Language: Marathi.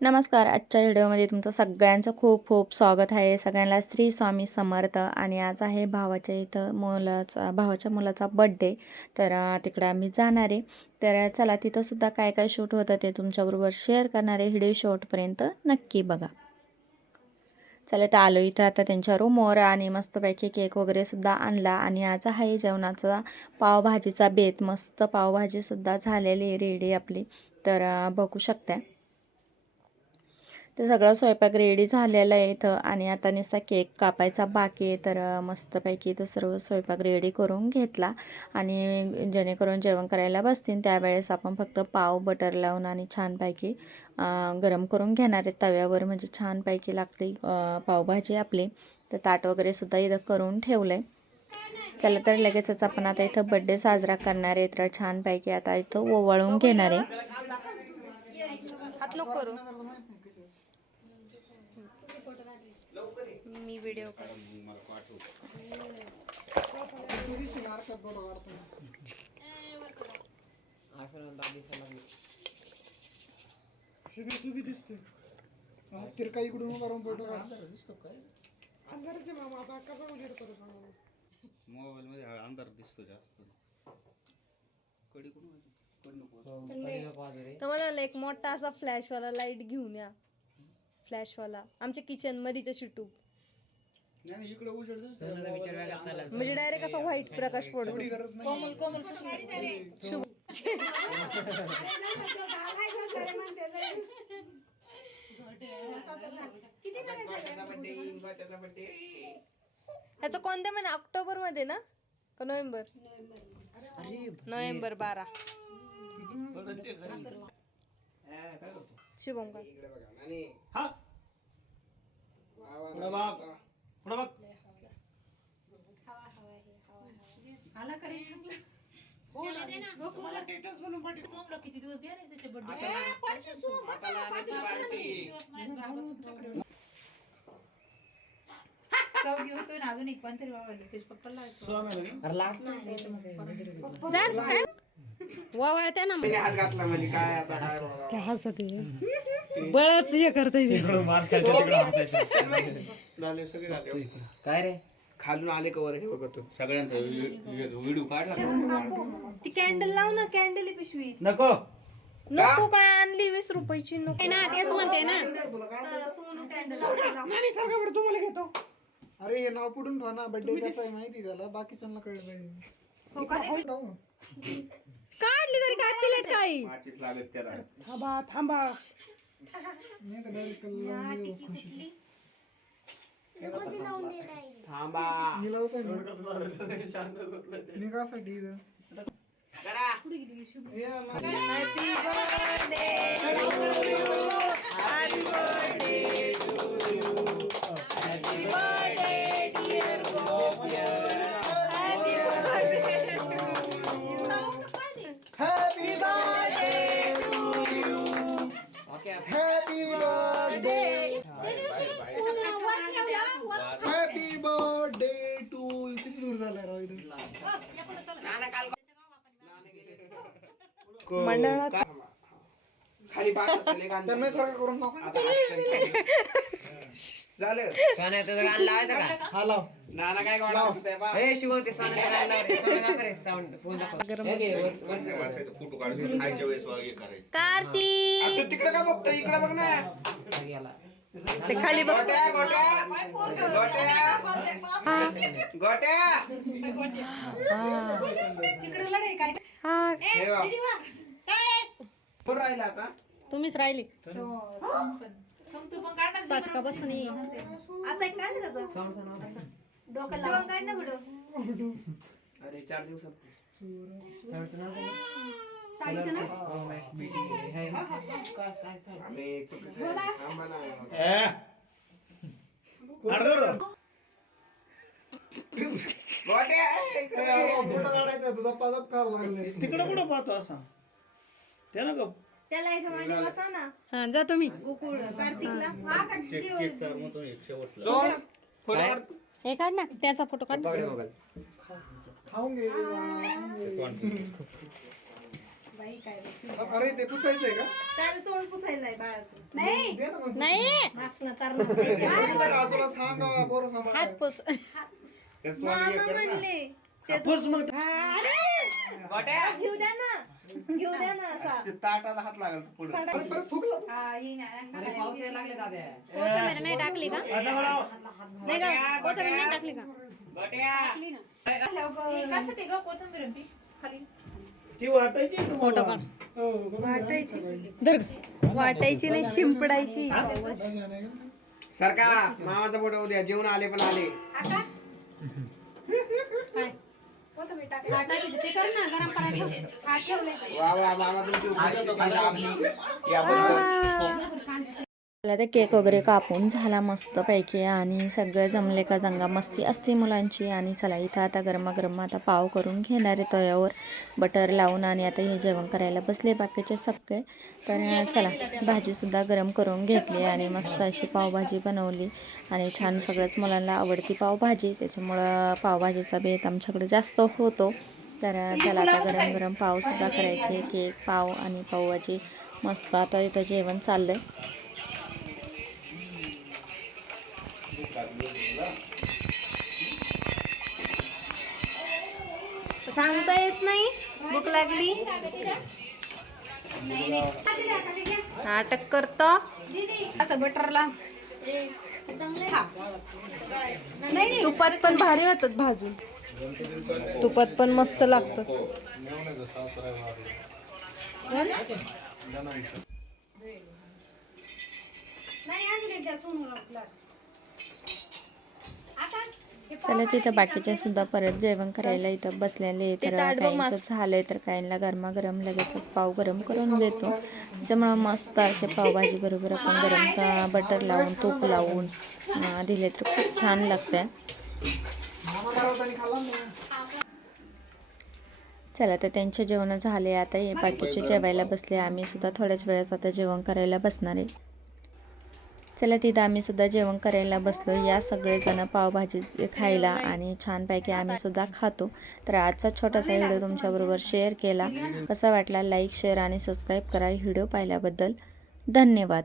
नमस्कार आजच्या व्हिडिओमध्ये तुमचं सगळ्यांचं खूप खूप स्वागत आहे. सगळ्यांना श्री स्वामी समर्थ आणि आज आहे भावाच्या इथं मुलाचा भावाच्या मुलाचा बड्डे तर तिकडं तिकडे आम्ही जाणार आहे. तर चला तिथंसुद्धा काय काय शूट होतं ते तुमच्याबरोबर शेअर करणार आहे. व्हिडिओ शॉर्टपर्यंत नक्की बघा. चला तर आलो इथं आता त्यांच्या रूमवर आणि मस्तपैकी केक वगैरे सुद्धा आणला आणि आज आहे जेवणाचा पावभाजीचा बेत. मस्त पावभाजीसुद्धा झालेली रेडी आपली. तर बघू शकताय. तर सगळा स्वयंपाक रेडी झालेला आहे इथं. आणि आता नुसता केक कापायचा बाकी आहे. तर मस्तपैकी इथं सर्व स्वयंपाक रेडी करून घेतला. आणि जेणेकरून जेवण करायला बसतील त्यावेळेस आपण फक्त पाव बटर लावून आणि छानपैकी गरम करून घेणार आहे. तव्यावर म्हणजे छानपैकी लागते पावभाजी आपली. तर ताट वगैरेसुद्धा इथं करून ठेवलं आहे चला तर लगेचच आपण आता इथं बड्डे साजरा करणार आहे. तर छानपैकी आता इथं ओवाळून घेणार आहे हात नको करू मी व्हिडिओ तू बी हा, इकडून उभा राहून फोटो काढ. अंधाराचे मामा आता कसा उजेड? मोबाईल मध्ये हा अंधार दिसतो जास्त कडी कोण. तर मला एक मोठा असा फ्लॅशवाला लाइट घेऊन या फ्लॅशवाला आमच्या किचनमध्ये तशी टूब नाही नाही, इकडे उजेड दिसतो म्हणजे डायरेक्ट असा व्हाईट प्रकाश पडतो. एवढी गरज नाही. ह्याचं कोणत्या महिना ऑक्टोबरमध्ये ना? का नोव्हेंबर? नोव्हेंबर बारा. शुभम का चव घेतोय ना. अजून एक पण तरी वावरली त्याच्या पप्पाला वावळत्या ना? हात. घातला म्हणजे काय आता काय बाबा. बळच हे करता झाले सगळे झाले. काय रे? खालून आले कवर हे बघतो सगळ्यांचा व्हिडिओ काढला? ती कॅन्डल लाव ना कॅन्डल पिशवी. नको. नको काय आणली वीस रुपयाची? नको. ना तेच म्हणते ना. नाही तुम्हाला घेतो. अरे हे नाव पुढून ठेवा ना बर्थडे त्याचा आहे माहिती त्याला बाकीच्यांना कळलं पाहिजे. हो? काढली तरी काय? प्लेट काही? माचीस लागत त्याला. थांबा थांबा. नाही तर डायरेक्ट खुशी थांबा. मी लावतोय मी निघासाठी इथं? हे ना. Happy खाली त्यांना सारखं करून दाखव. झालं. सोन्याचं गाणं लावायचं का? हा लाव. नाना काय गाणं ए शिवम ते सोन्याचं गाणं लाव रे. सोनं दाखव रे साऊंड फोन दाखव. हे घे, वर- वर ठेव. वासायचं फोटो काढून खायच्या वेळेस वगैरे करायचं. कार्तिक! तू तिकडे का बघतो इकडे बघ ना. गेला. ते खाली बघ. गोट्या गोट्या. गोट्या. गोट्या हा हे बघ. कोण राहिला आता? तुम्हीच राहिली. चटका बसनी. अरे चार दिवसात. तिकडं कुठं पाहतो असा? त्याला का त्याला याच्या ना. हा जा तुम्ही. गोकुळ कार्तिकला. काढ. हे काढ ना त्याचा फोटो काढ. पकड मोबाईल. खाऊन घे अरे ते पुसायचंय का? त्याला तोंड पुसायला आहे बाळाचं. नाही. ना मग. नाही. तुला तुला सांगा पोरं सांभाळायला. हात पुस. त्याच तू आणि हे कर ना. बस मग. घेऊ द्या ना. घेऊ द्या ना असा. ते ताटाला हात लागल पुढे. अरे परत थुकला तू. अरे पाऊस यायला लागले दादा कोथिंबीर नाही टाकली का? आता मला नाही का? कोथिंबीर नाही टाकली का? कसं ते ग कोथिंबीर आणि ती खाली? ती वाटायची तुम्हाला? हो, वाटायची. धर वाटायची नाही शिंपडायची. सरका मामाचा फोटो उद्या. जेवण आले पण आले. वा वा मामा तुमची उपस्थिती. याबद्दल मला ते केक वगैरे कापून झाला मस्तपैकी आणि सगळं जमले का जंगा मस्ती असते मुलांची. आणि चला इथं आता गरमागरम आता पाव करून घेणार आहे तव्यावर. बटर लावून आणि आता हे जेवण करायला बसले बाकीचे सगळे. तर चला भाजीसुद्धा गरम करून घेतली आणि मस्त अशी पावभाजी बनवली. आणि छान सगळ्याच मुलांना आवडती पावभाजी. त्याच्यामुळं पावभाजीचा बेत आमच्याकडे जास्त होतो. तर चला आता गरम गरम पावसुद्धा करायचे. केक पाव आणि पावभाजी. मस्त आता इथं जेवण चाललं आहे सांगता येत नाही? भूक लागली? नाटक करत. असं बटरला. तुपात पण भारी होतात भाजून. तुपात पण मस्त लागतं हो चला तिथं बाकीचे सुद्धा परत जेवण करायला इथं बसलेले तर काहींचं झालंय तर काहींना गरमागरम लगेचच पाव गरम करून देतो. त्याच्यामुळं मस्त असे पावभाजी बरोबर आपण गरम बटर लावून तूप लावून दिले तर खूप छान लागतंय. चला तर त्यांचे जेवण झाले. आता हे बाकीचे जेवायला बसले. आम्ही सुद्धा थोड्याच वेळात आता जेवण करायला बसणार आहे. चला तिथं आम्ही सुद्धा जेवण करायला बसलो. या सगळेजण पावभाजी खायला आणि छानपैकी आम्ही सुद्धा खातो. तर आजचा छोटासा व्हिडिओ तुमच्याबरोबर शेअर केला. कसा वाटला? लाईक शेअर आणि सबस्क्राईब करा. व्हिडिओ पाहिल्याबद्दल धन्यवाद.